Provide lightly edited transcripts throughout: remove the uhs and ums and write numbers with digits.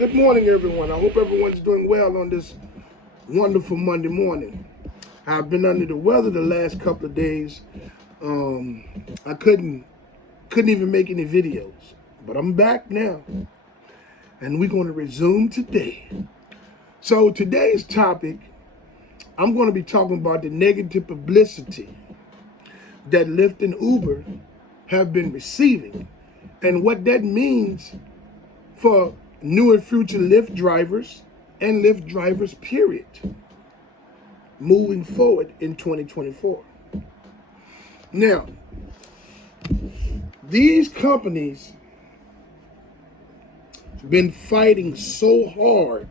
Good morning, everyone. I hope everyone's doing well on this wonderful Monday morning. I've been under the weather the last couple of days. I couldn't even make any videos, but I'm back now, and we're going to resume today. So today's topic, I'm going to be talking about the negative publicity that Lyft and Uber have been receiving, and what that means for new and future Lyft drivers and Lyft drivers, period, moving forward in 2024. Now, these companies have been fighting so hard,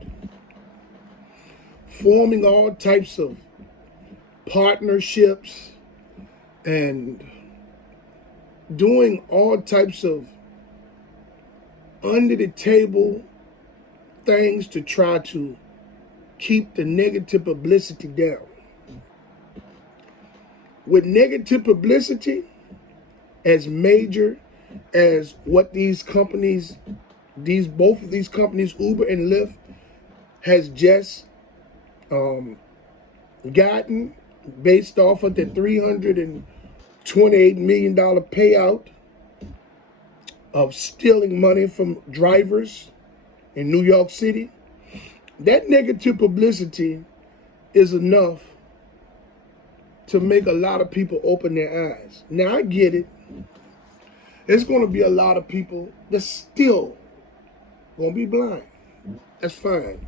forming all types of partnerships and doing all types of under the table things to try to keep the negative publicity down. With negative publicity as major as what these companies, both of these companies, Uber and Lyft, has just gotten based off of the $328 million payout of stealing money from drivers in New York City, that negative publicity is enough to make a lot of people open their eyes. Now, I get it. There's going to be a lot of people that's still going to be blind. That's fine.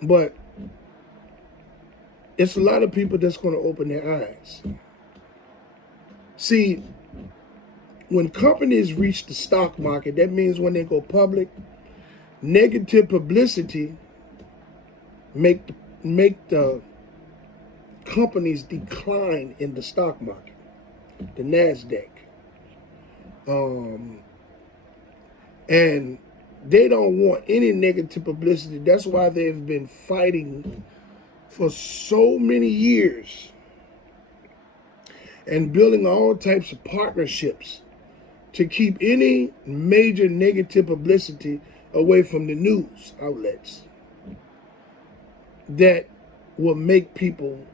But it's a lot of people that's going to open their eyes. See, when companies reach the stock market, that means when they go public, negative publicity make the companies decline in the stock market, the NASDAQ. And they don't want any negative publicity. That's why they've been fighting for so many years and building all types of partnerships to keep any major negative publicity away from the news outlets that will make people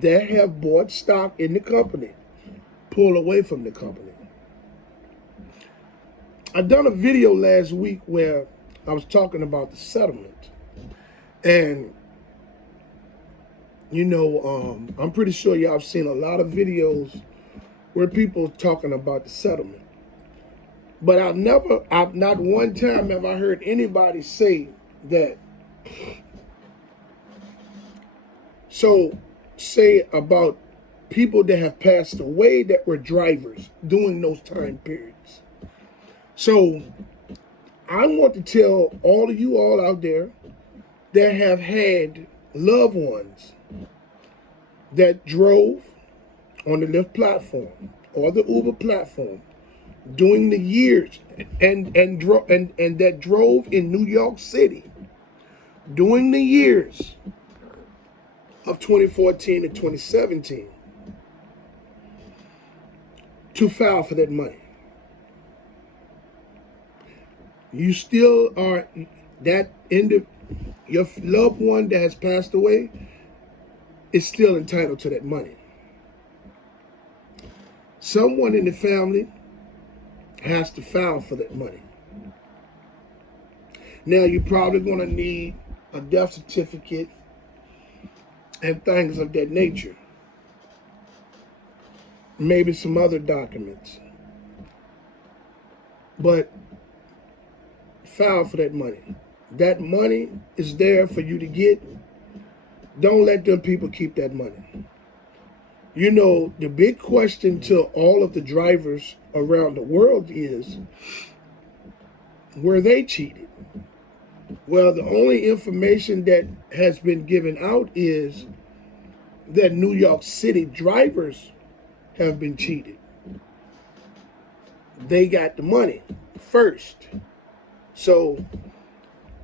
that have bought stock in the company pull away from the company. I done a video last week where I was talking about the settlement, and I'm pretty sure y'all have seen a lot of videos where people talking about the settlement. But I've not one time have I heard anybody say that, say about people that have passed away that were drivers during those time periods. So I want to tell all of you all out there that have had loved ones that drove on the Lyft platform or the Uber platform during the years and that drove in New York City during the years of 2014 and 2017 to file for that money. You still are your loved one that has passed away is still entitled to that money. Someone in the family has to file for that money. Now, you're probably going to need a death certificate and things of that nature. Maybe some other documents. But file for that money. That money is there for you to get. Don't let them people keep that money. The big question to all of the drivers around the world is, were they cheated? Well, the only information that has been given out is that New York City drivers have been cheated. They got the money first. So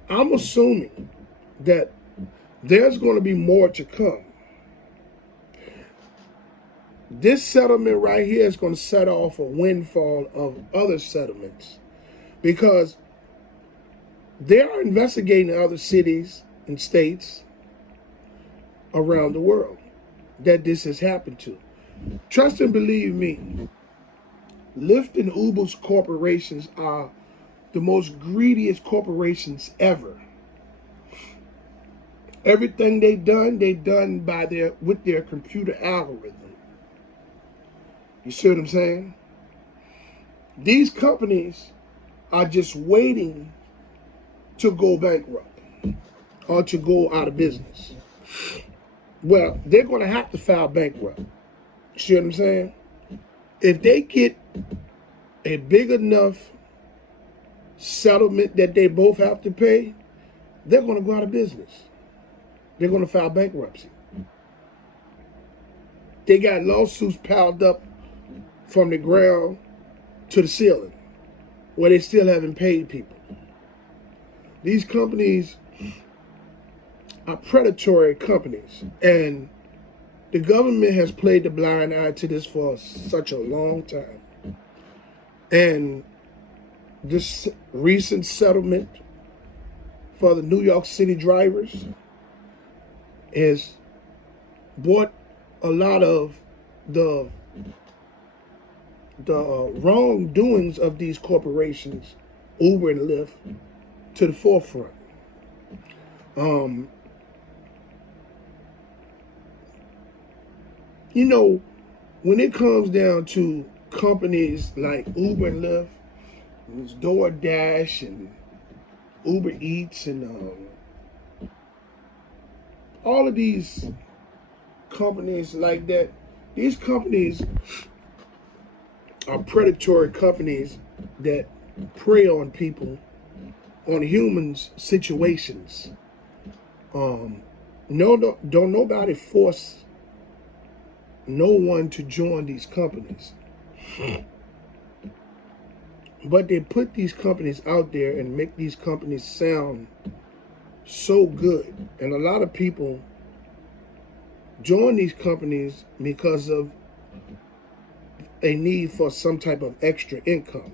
I'm assuming that there's going to be more to come. This settlement right here is going to set off a windfall of other settlements, because They are investigating other cities and states around the world that this has happened to. Trust and believe me, Lyft and Uber's corporations are the most greediest corporations ever. Everything they done by with their computer algorithm. You see what I'm saying? These companies are just waiting to go bankrupt or to go out of business. Well, they're going to have to file bankrupt. See what I'm saying? If they get a big enough settlement that they both have to pay, they're going to go out of business. They're going to file bankruptcy. They got lawsuits piled up from the ground to the ceiling where they still haven't paid people. These companies are predatory companies, and the government has played the blind eye to this for such a long time. And this recent settlement for the New York City drivers has brought a lot of the wrongdoings of these corporations, Uber and Lyft, to the forefront. You know, when it comes down to companies like Uber and Lyft, it's DoorDash and Uber Eats and all of these companies like that, these companies are predatory companies that prey on people, on humans' situations. Don't nobody force no one to join these companies. But they put these companies out there and make these companies sound so good. And a lot of people join these companies because of a need for some type of extra income.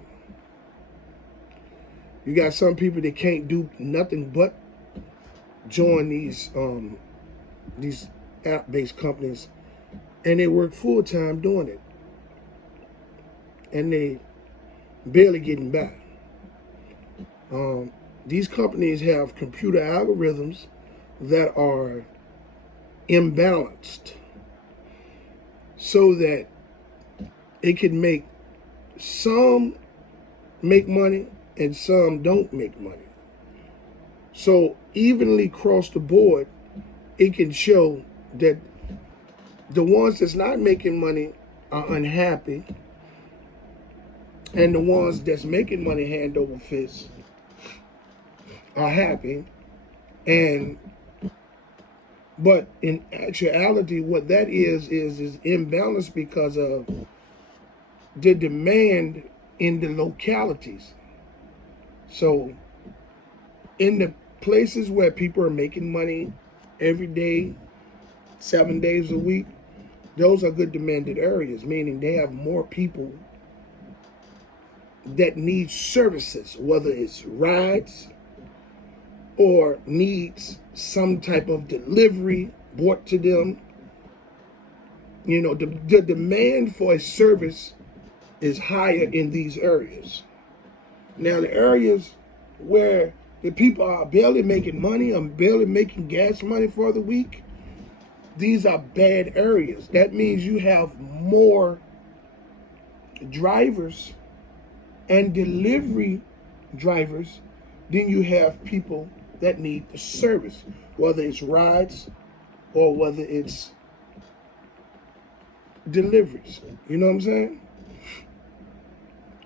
You got some people that can't do nothing but join these app-based companies, and they work full-time doing it. And they barely getting by. These companies have computer algorithms that are imbalanced so that it can make some make money and some don't make money. So evenly across the board, it can show that the ones that's not making money are unhappy, and the ones that's making money hand over fist are happy. But in actuality, what that is imbalance because of the demand in the localities. So in the places where people are making money every day, 7 days a week, those are good demanded areas, meaning they have more people that need services, whether it's rides or needs some type of delivery brought to them. You know, the demand for a service is higher in these areas. Now, the areas where the people are barely making money or barely making gas money for the week, these are bad areas. That means you have more drivers and delivery drivers than you have people that need the service, whether it's rides or whether it's deliveries. You know what I'm saying?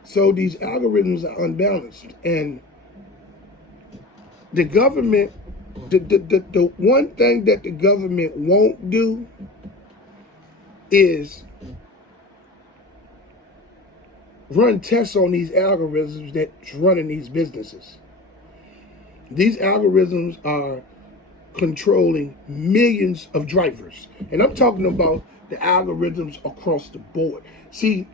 So these algorithms are unbalanced, and the government, the one thing that the government won't do is run tests on these algorithms that's running these businesses. These algorithms are controlling millions of drivers. And I'm talking about the algorithms across the board. See,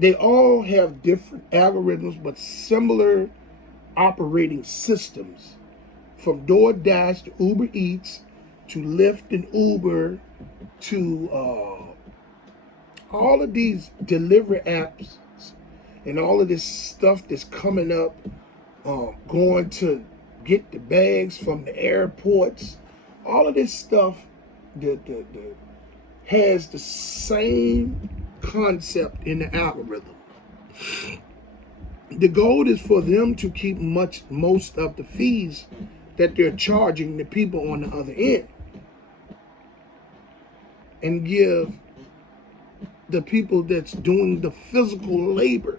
they all have different algorithms, but similar operating systems, from DoorDash to Uber Eats to Lyft and Uber to all of these delivery apps and all of this stuff that's coming up, going to get the bags from the airports. All of this stuff has the same concept in the algorithm. The goal is for them to keep most of the fees that they're charging the people on the other end, and give the people that's doing the physical labor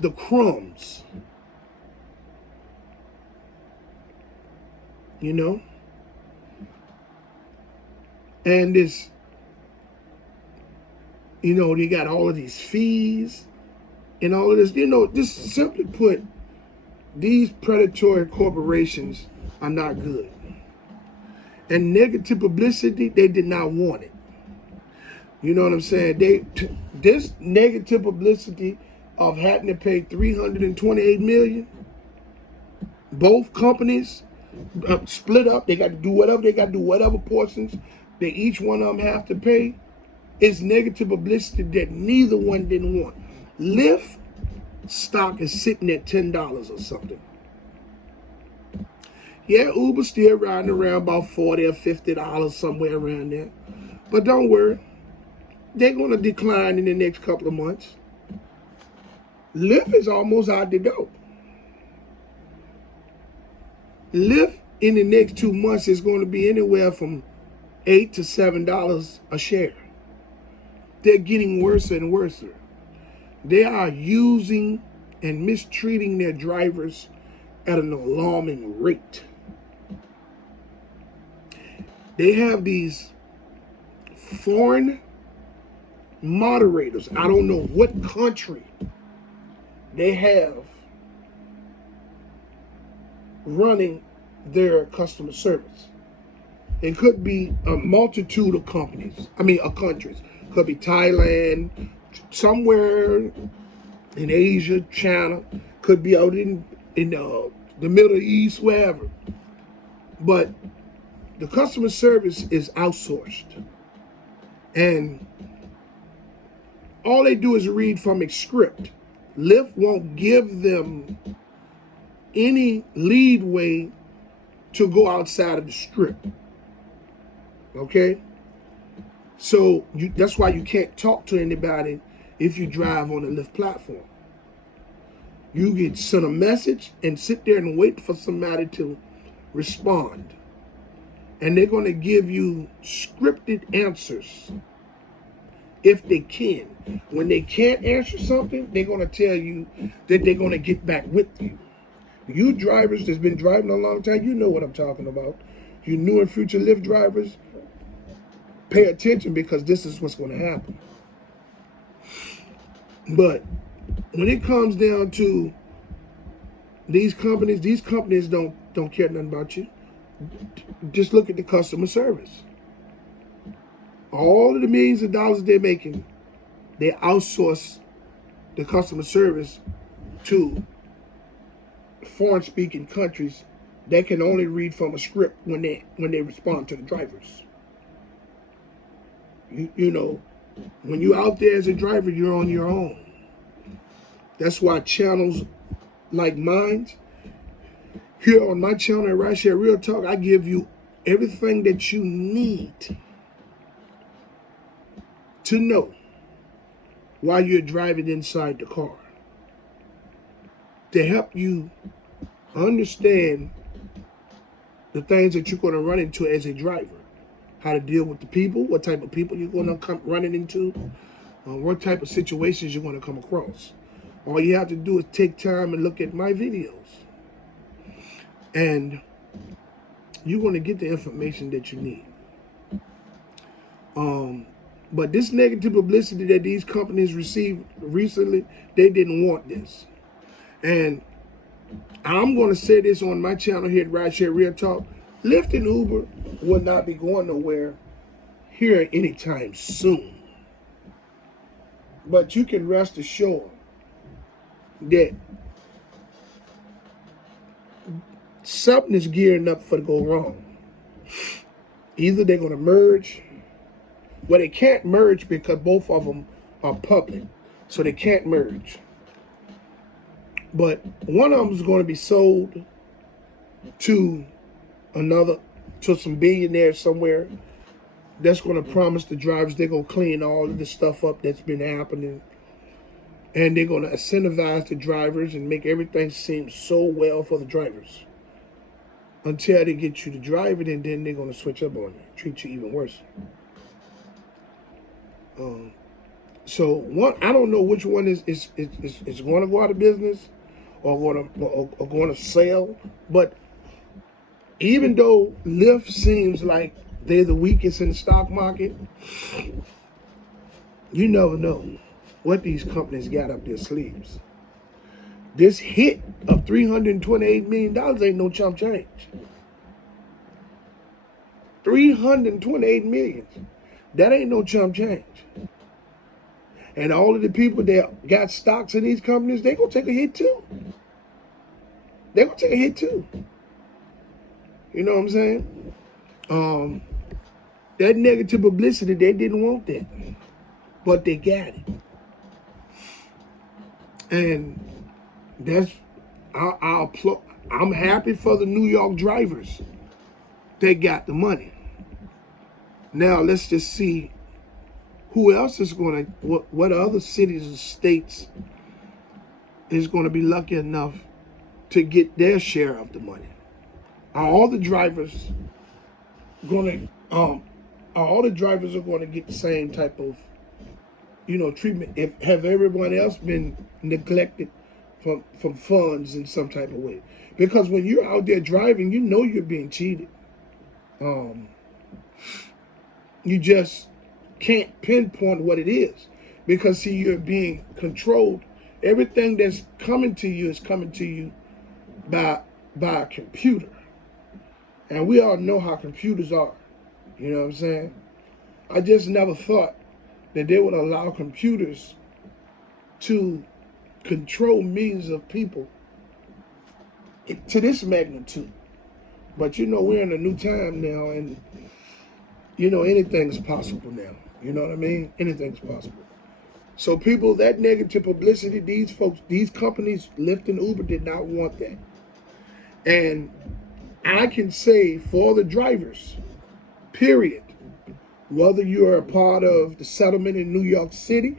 the crumbs. You know? And this, you know, they got all of these fees and all of this. You know, just simply put, these predatory corporations are not good. And negative publicity, they did not want it. You know what I'm saying? This negative publicity of having to pay $328 million, both companies split up. They got to do whatever. They got to do whatever portions that each one of them have to pay. It's negative publicity that neither one didn't want. Lyft stock is sitting at $10 or something. Yeah, Uber's still riding around about $40 or $50, somewhere around there. But don't worry, they're going to decline in the next couple of months. Lyft is almost out the door. Lyft in the next 2 months is going to be anywhere from $8 to $7 a share. They're getting worse and worse. They are using and mistreating their drivers at an alarming rate. They have these foreign moderators. I don't know what country they have running their customer service. It could be a multitude of countries. Could be Thailand, somewhere in Asia, China, could be out in the Middle East, wherever. But the customer service is outsourced. And all they do is read from a script. Lyft won't give them any leadway to go outside of the script. Okay? So that's why you can't talk to anybody if you drive on the Lyft platform. You get sent a message and sit there and wait for somebody to respond. And they're going to give you scripted answers if they can. When they can't answer something, they're going to tell you that they're going to get back with you. You drivers that's been driving a long time, you know what I'm talking about. You new and future Lyft drivers, pay attention, because this is what's going to happen. But when it comes down to these companies don't care nothing about you. Just look at the customer service. All of the millions of dollars they're making, they outsource the customer service to foreign-speaking countries that can only read from a script when they respond to the drivers. You know, when you're out there as a driver, you're on your own. That's why channels like mine, here on my channel at Rideshare RealTalk, I give you everything that you need to know while you're driving inside the car, to help you understand the things that you're going to run into as a driver, how to deal with the people, what type of people you're going to come running into, what type of situations you're going to come across. All you have to do is take time and look at my videos, and you're going to get the information that you need. But this negative publicity that these companies received recently, they didn't want this. And I'm going to say this on my channel here at Rideshare RealTalk. Lyft and Uber will not be going nowhere here anytime soon. But you can rest assured that something is gearing up for to go wrong. Either they're going to merge. Well, they can't merge because both of them are public. So they can't merge. But one of them is going to be sold to some billionaire somewhere that's going to promise the drivers they're going to clean all of the stuff up that's been happening. And they're going to incentivize the drivers and make everything seem so well for the drivers. Until they get you to drive it, and then they're going to switch up on you, treat you even worse. So one, I don't know which one is going to go out of business or going to sell. But even though Lyft seems like they're the weakest in the stock market, you never know what these companies got up their sleeves. This hit of $328 million ain't no chump change. $328 million. That ain't no chump change. And all of the people that got stocks in these companies, they gonna take a hit too. They're gonna take a hit too. You know what I'm saying? That negative publicity, they didn't want that. But they got it. And that's, I'm happy for the New York drivers. They got the money. Now let's just see who else is going to, what other cities and states is going to be lucky enough to get their share of the money. Are all the drivers going to, all the drivers are going to get the same type of, treatment? Have everyone else been neglected from funds in some type of way? Because when you're out there driving, you know you're being cheated. You just can't pinpoint what it is, because see, you're being controlled. Everything that's coming to you is coming to you by a computer, and we all know how computers are. You know what I'm saying? I just never thought that they would allow computers to control millions of people to this magnitude. But we're in a new time now, and anything's possible now. You know what I mean? Anything's possible. So people, that negative publicity, these folks, these companies, Lyft and Uber, did not want that. And I can say for the drivers, period, whether you're a part of the settlement in New York City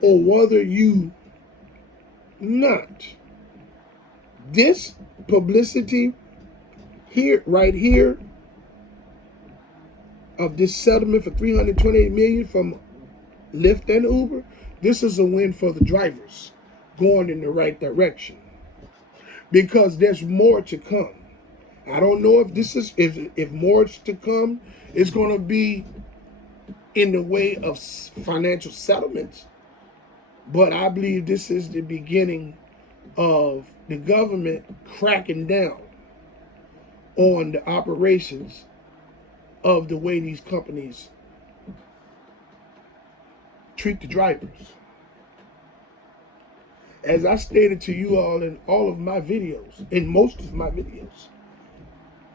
or whether you not, this publicity here, right here, of this settlement for $328 million from Lyft and Uber, this is a win for the drivers, going in the right direction, because there's more to come. I don't know if this is if more to come is going to be in the way of financial settlements, but I believe this is the beginning of the government cracking down on the operations of the way these companies treat the drivers. As I stated to you all in all of my videos, in most of my videos,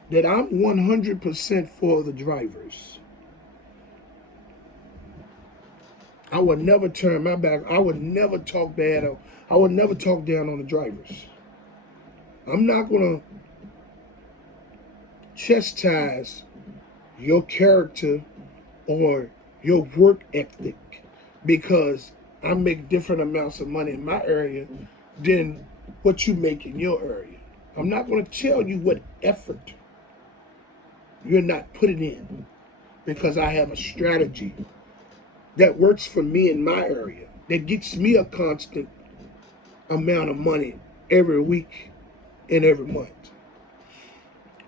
that I'm 100% for the drivers. I would never turn my back. I would never talk bad, or I would never talk down on the drivers. I'm not going to chastise your character or your work ethic because I make different amounts of money in my area than what you make in your area. I'm not going to tell you what effort you're not putting in, because I have a strategy that works for me in my area, that gets me a constant amount of money every week and every month.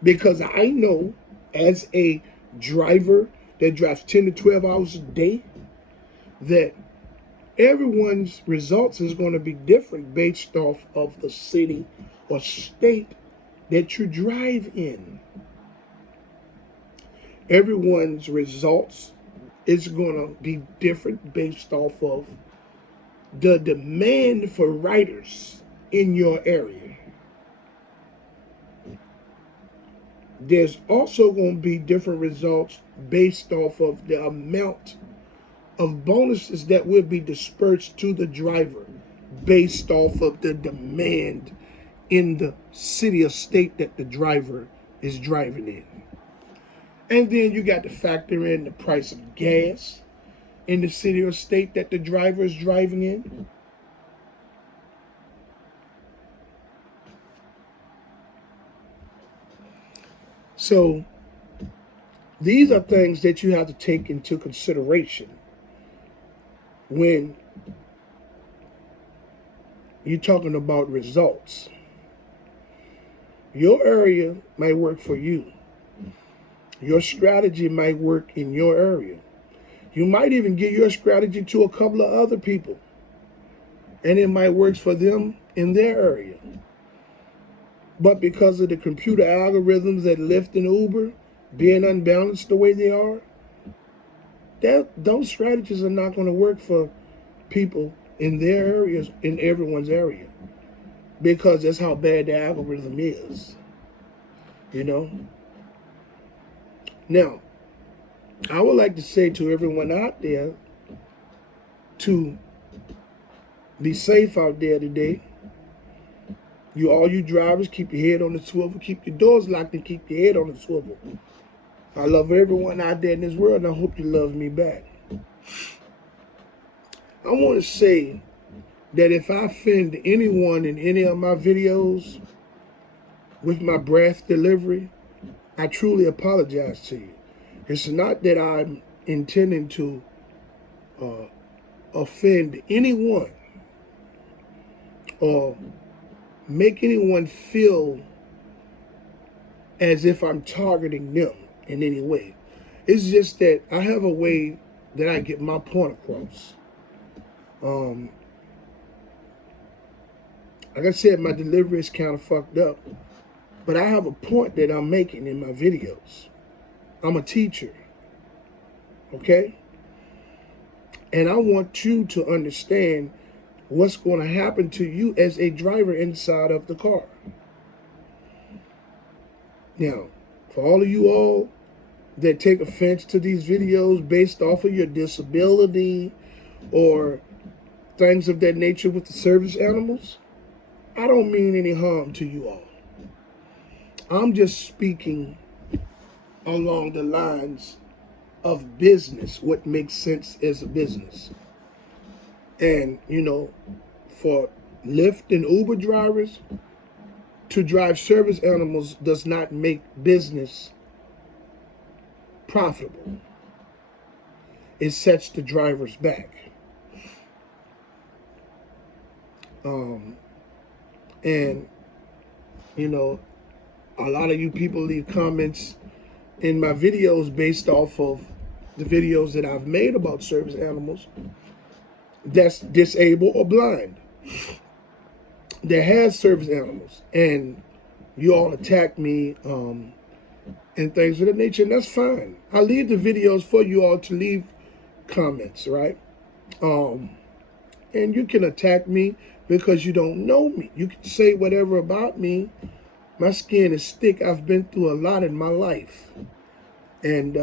Because I know, as a driver that drives 10 to 12 hours a day, that everyone's results is going to be different based off of the city or state that you drive in. Everyone's results is going to be different based off of the demand for riders in your area. there's also going to be different results based off of the amount of bonuses that will be dispersed to the driver based off of the demand in the city or state that the driver is driving in. And then you got to factor in the price of gas in the city or state that the driver is driving in. So these are things that you have to take into consideration when you're talking about results. Your area might work for you. Your strategy might work in your area. You might even give your strategy to a couple of other people, and it might work for them in their area. But because of the computer algorithms at Lyft and Uber being unbalanced the way they are, those strategies are not going to work for people in their areas, in everyone's area, because that's how bad the algorithm is, you know? Now, I would like to say to everyone out there to be safe out there today. All you drivers, keep your head on the swivel, keep your doors locked, and keep your head on the swivel. I love everyone out there in this world, and I hope you love me back. I want to say that if I offend anyone in any of my videos with my breath delivery, I truly apologize to you. It's not that I'm intending to offend anyone or make anyone feel as if I'm targeting them in any way. It's just that I have a way that I get my point across. Like I said, my delivery is kind of fucked up, but I have a point that I'm making in my videos. I'm a teacher, okay? And I want you to understand what's going to happen to you as a driver inside of the car. Now, for all of you all that take offense to these videos based off of your disability or things of that nature with the service animals, I don't mean any harm to you all. I'm just speaking along the lines of business, what makes sense as a business. And, you know, for Lyft and Uber drivers, to drive service animals does not make business profitable. It sets the drivers back. And, you know, a lot of you people leave comments in my videos based off of the videos that I've made about service animals that's disabled or blind, that has service animals, and you all attack me and things of that nature, and that's fine. I leave the videos for you all to leave comments, right? And you can attack me because you don't know me. You can say whatever about me. My skin is thick. I've been through a lot in my life. And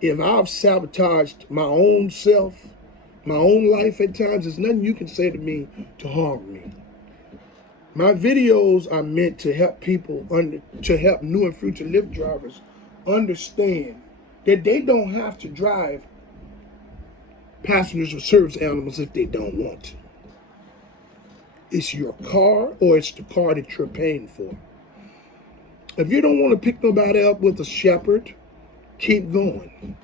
if I've sabotaged my own self, my own life at times, there's nothing you can say to me to harm me. My videos are meant to help people, to help new and future Lyft drivers understand that they don't have to drive passengers or service animals if they don't want to. It's your car, or it's the car that you're paying for. If you don't want to pick nobody up with a shepherd, keep going.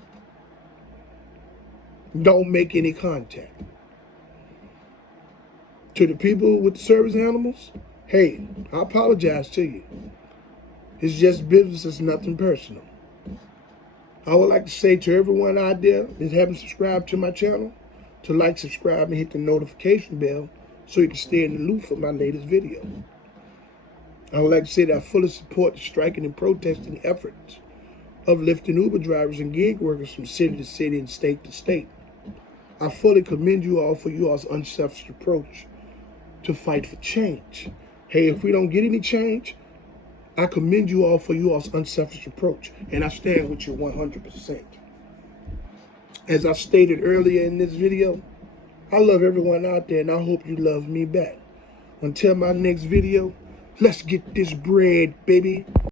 Don't make any contact. To the people with the service animals, hey, I apologize to you. It's just business, it's nothing personal. I would like to say to everyone out there that haven't subscribed to my channel, to like, subscribe, and hit the notification bell so you can stay in the loop for my latest video. I would like to say that I fully support the striking and protesting efforts of Lyft and Uber drivers and gig workers from city to city and state to state. I fully commend you all for your unselfish approach to fight for change. Hey, if we don't get any change, I commend you all for your unselfish approach, and I stand with you 100%. As I stated earlier in this video, I love everyone out there, and I hope you love me back. Until my next video, let's get this bread, baby.